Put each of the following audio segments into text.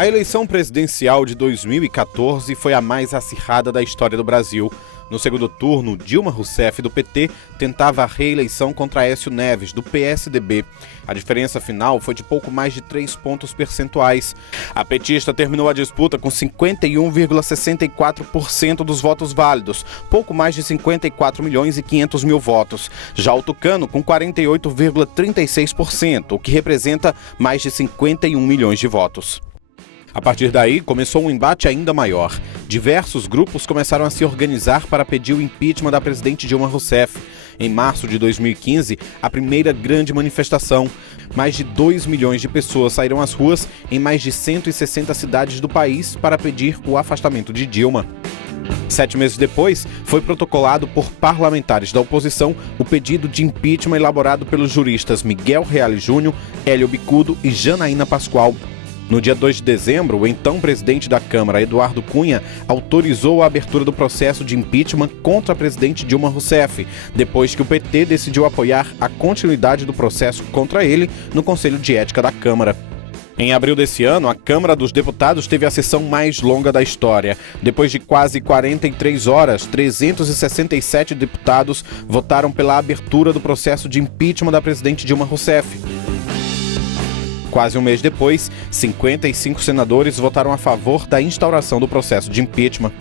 A eleição presidencial de 2014 foi a mais acirrada da história do Brasil. No segundo turno, Dilma Rousseff, do PT, tentava a reeleição contra Aécio Neves, do PSDB. A diferença final foi de pouco mais de 3 pontos percentuais. A petista terminou a disputa com 51,64% dos votos válidos, pouco mais de 54 milhões e 500 mil votos. Já o tucano com 48,36%, o que representa mais de 51 milhões de votos. A partir daí, começou um embate ainda maior. Diversos grupos começaram a se organizar para pedir o impeachment da presidente Dilma Rousseff. Em março de 2015, a primeira grande manifestação. Mais de 2 milhões de pessoas saíram às ruas em mais de 160 cidades do país para pedir o afastamento de Dilma. 7 meses depois, foi protocolado por parlamentares da oposição o pedido de impeachment elaborado pelos juristas Miguel Reale Júnior, Hélio Bicudo e Janaína Pascoal. No dia 2 de dezembro, o então presidente da Câmara, Eduardo Cunha, autorizou a abertura do processo de impeachment contra a presidente Dilma Rousseff, depois que o PT decidiu apoiar a continuidade do processo contra ele no Conselho de Ética da Câmara. Em abril desse ano, a Câmara dos Deputados teve a sessão mais longa da história. Depois de quase 43 horas, 367 deputados votaram pela abertura do processo de impeachment da presidente Dilma Rousseff. Quase um mês depois, 55 senadores votaram a favor da instauração do processo de impeachment.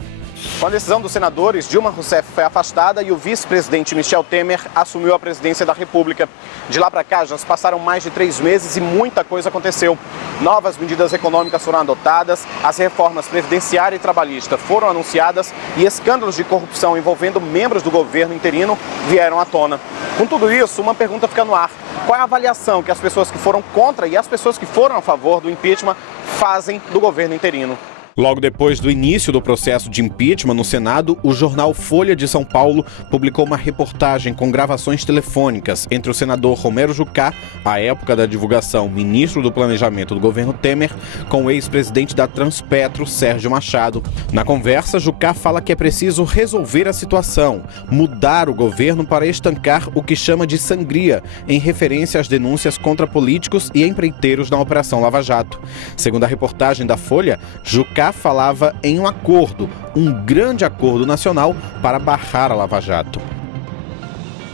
Com a decisão dos senadores, Dilma Rousseff foi afastada e o vice-presidente Michel Temer assumiu a presidência da República. De lá para cá, já se passaram mais de 3 meses e muita coisa aconteceu. Novas medidas econômicas foram adotadas, as reformas previdenciária e trabalhista foram anunciadas e escândalos de corrupção envolvendo membros do governo interino vieram à tona. Com tudo isso, uma pergunta fica no ar. Qual é a avaliação que as pessoas que foram contra e as pessoas que foram a favor do impeachment fazem do governo interino? Logo depois do início do processo de impeachment no Senado, o jornal Folha de São Paulo publicou uma reportagem com gravações telefônicas entre o senador Romero Jucá, à época da divulgação ministro do Planejamento do governo Temer, com o ex-presidente da Transpetro, Sérgio Machado. Na conversa, Jucá fala que é preciso resolver a situação, mudar o governo para estancar o que chama de sangria, em referência às denúncias contra políticos e empreiteiros na Operação Lava Jato. Segundo a reportagem da Folha, Jucá falava em um acordo, um grande acordo nacional para barrar a Lava Jato.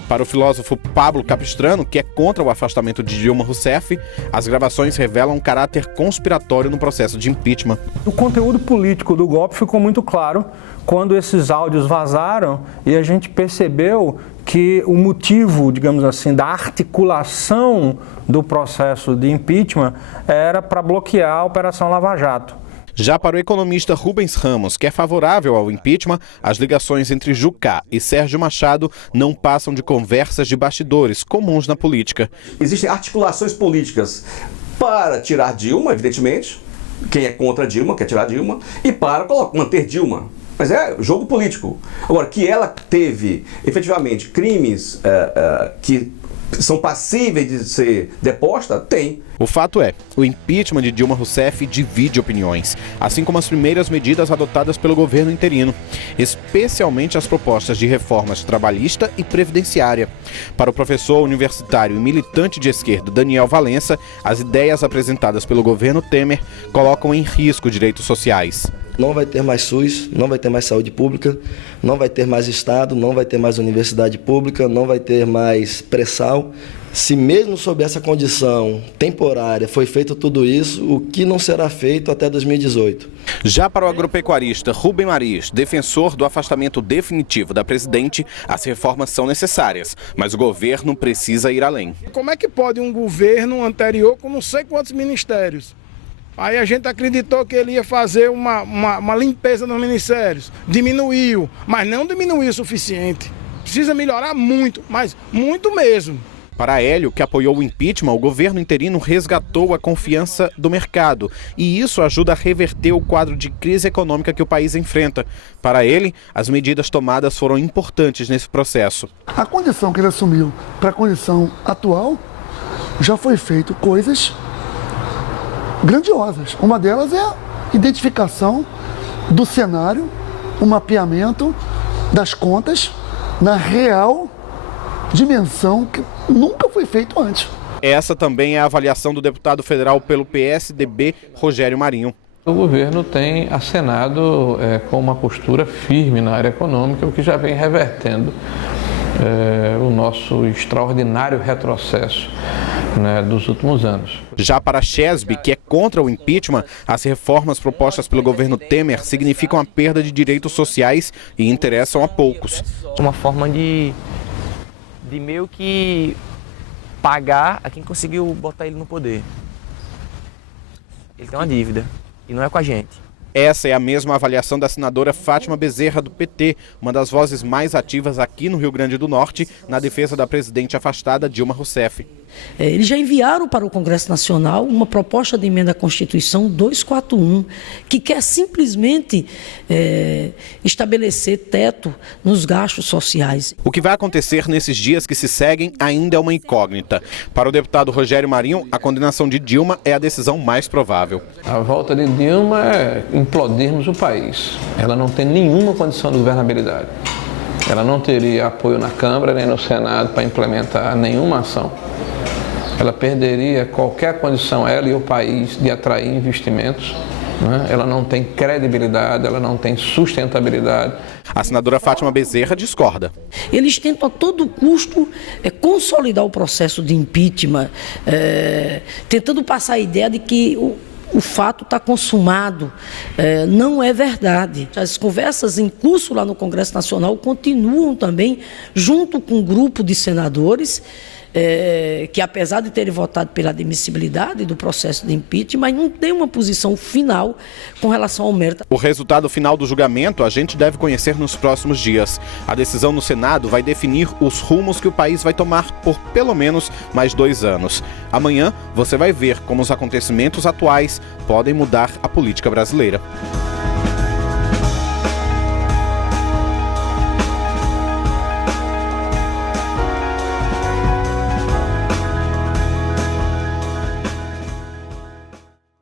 Para o filósofo Pablo Capistrano, que é contra o afastamento de Dilma Rousseff, as gravações revelam um caráter conspiratório no processo de impeachment. O conteúdo político do golpe ficou muito claro quando esses áudios vazaram e a gente percebeu que o motivo, digamos assim, da articulação do processo de impeachment era para bloquear a Operação Lava Jato. Já para o economista Rubens Ramos, que é favorável ao impeachment, as ligações entre Jucá e Sérgio Machado não passam de conversas de bastidores comuns na política. Existem articulações políticas para tirar Dilma, evidentemente, quem é contra Dilma quer tirar Dilma, e para manter Dilma. Mas é jogo político. Agora, que ela teve efetivamente crimes que são passíveis de ser deposta, tem. O fato é, o impeachment de Dilma Rousseff divide opiniões, assim como as primeiras medidas adotadas pelo governo interino, especialmente as propostas de reformas trabalhista e previdenciária. Para o professor universitário e militante de esquerda Daniel Valença, as ideias apresentadas pelo governo Temer colocam em risco direitos sociais. Não vai ter mais SUS, não vai ter mais saúde pública, não vai ter mais Estado, não vai ter mais universidade pública, não vai ter mais pré-sal. Se mesmo sob essa condição temporária foi feito tudo isso, o que não será feito até 2018? Já para o agropecuarista Rubem Mariz, defensor do afastamento definitivo da presidente, as reformas são necessárias, mas o governo precisa ir além. Como é que pode um governo anterior com não sei quantos ministérios? Aí a gente acreditou que ele ia fazer uma limpeza nos ministérios. Diminuiu, mas não diminuiu o suficiente. Precisa melhorar muito, mas muito mesmo. Para Hélio, que apoiou o impeachment, o governo interino resgatou a confiança do mercado. E isso ajuda a reverter o quadro de crise econômica que o país enfrenta. Para ele, as medidas tomadas foram importantes nesse processo. A condição que ele assumiu para a condição atual, já foi feito coisas grandiosas. Uma delas é a identificação do cenário, o mapeamento das contas na real dimensão que nunca foi feito antes. Essa também é a avaliação do deputado federal pelo PSDB, Rogério Marinho. O governo tem acenado com uma postura firme na área econômica, o que já vem revertendo o nosso extraordinário retrocesso, né, dos últimos anos. Já para Chesby, que é contra o impeachment, as reformas propostas pelo governo Temer significam a perda de direitos sociais e interessam a poucos. Uma forma de meio que pagar a quem conseguiu botar ele no poder. Ele tem uma dívida e não é com a gente. Essa é a mesma avaliação da senadora Fátima Bezerra, do PT, uma das vozes mais ativas aqui no Rio Grande do Norte, na defesa da presidente afastada Dilma Rousseff. Eles já enviaram para o Congresso Nacional uma proposta de emenda à Constituição 241, que quer simplesmente estabelecer teto nos gastos sociais. O que vai acontecer nesses dias que se seguem ainda é uma incógnita. Para o deputado Rogério Marinho, a condenação de Dilma é a decisão mais provável. A volta de Dilma é implodirmos o país. Ela não tem nenhuma condição de governabilidade. Ela não teria apoio na Câmara nem no Senado para implementar nenhuma ação. Ela perderia qualquer condição, ela e o país, de atrair investimentos. Né? Ela não tem credibilidade, ela não tem sustentabilidade. A senadora Fátima Bezerra discorda. Eles tentam a todo custo consolidar o processo de impeachment, tentando passar a ideia de que o fato está consumado. Não é verdade. As conversas em curso lá no Congresso Nacional continuam também, junto com um grupo de senadores, que apesar de terem votado pela admissibilidade do processo de impeachment, mas não tem uma posição final com relação ao mérito. O resultado final do julgamento a gente deve conhecer nos próximos dias. A decisão no Senado vai definir os rumos que o país vai tomar por pelo menos mais 2 anos. Amanhã você vai ver como os acontecimentos atuais podem mudar a política brasileira.